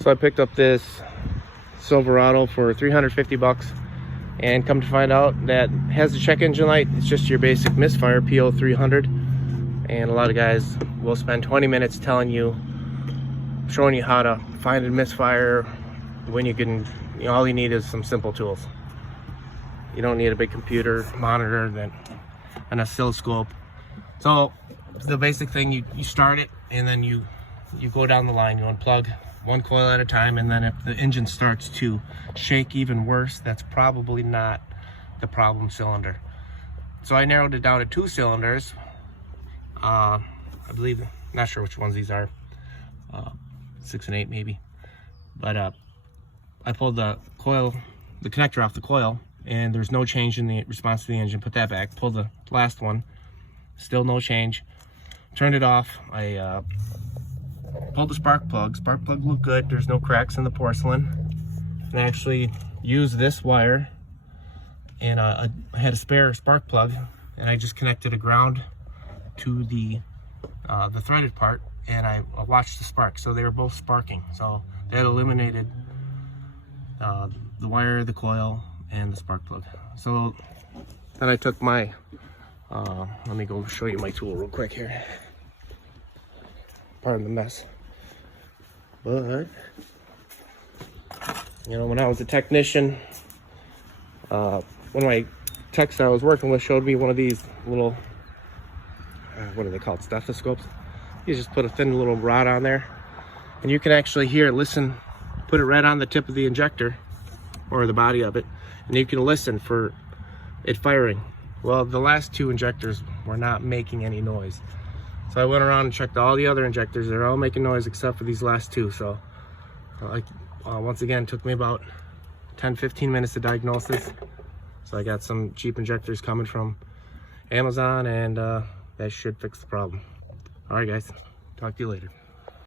So I picked up this Silverado for 350 bucks, and come to find out that has the check engine light. It's just your basic misfire PO300, and a lot of guys will spend 20 minutes telling you, showing you how to find a misfire when you can, all you need is some simple tools. You don't need a big computer monitor, an oscilloscope. So the basic thing, you start it, and then you go down the line. You unplug one coil at a time, and then if the engine starts to shake even worse, that's probably not the problem cylinder. So I narrowed it down to 2 cylinders. I believe, not sure which ones these are, 6 and 8 maybe, but I pulled the connector off the coil, and there's no change in the response to the engine. Put that back, pulled the last one, still no change. Turned it off. I pulled the spark plug. Spark plug looked good. There's no cracks in the porcelain. And I actually used this wire, and I had a spare spark plug, and I just connected a ground to the threaded part, and I watched the spark. So they were both sparking. So that eliminated the wire, the coil, and the spark plug. So then I took my let me go show you my tool real quick here. Pardon the mess. But when I was a technician, one of my techs I was working with showed me one of these little what are they called, stethoscopes. You just put a thin little rod on there, and you can actually hear it, listen, put it right on the tip of the injector or the body of it, and you can listen for it firing. Well, the last 2 injectors were not making any noise. So I went around and checked all the other injectors. They're all making noise except for these last 2. So once again, it took me about 10-15 minutes to diagnose this. So I got some cheap injectors coming from Amazon, and that should fix the problem. All right, guys, talk to you later.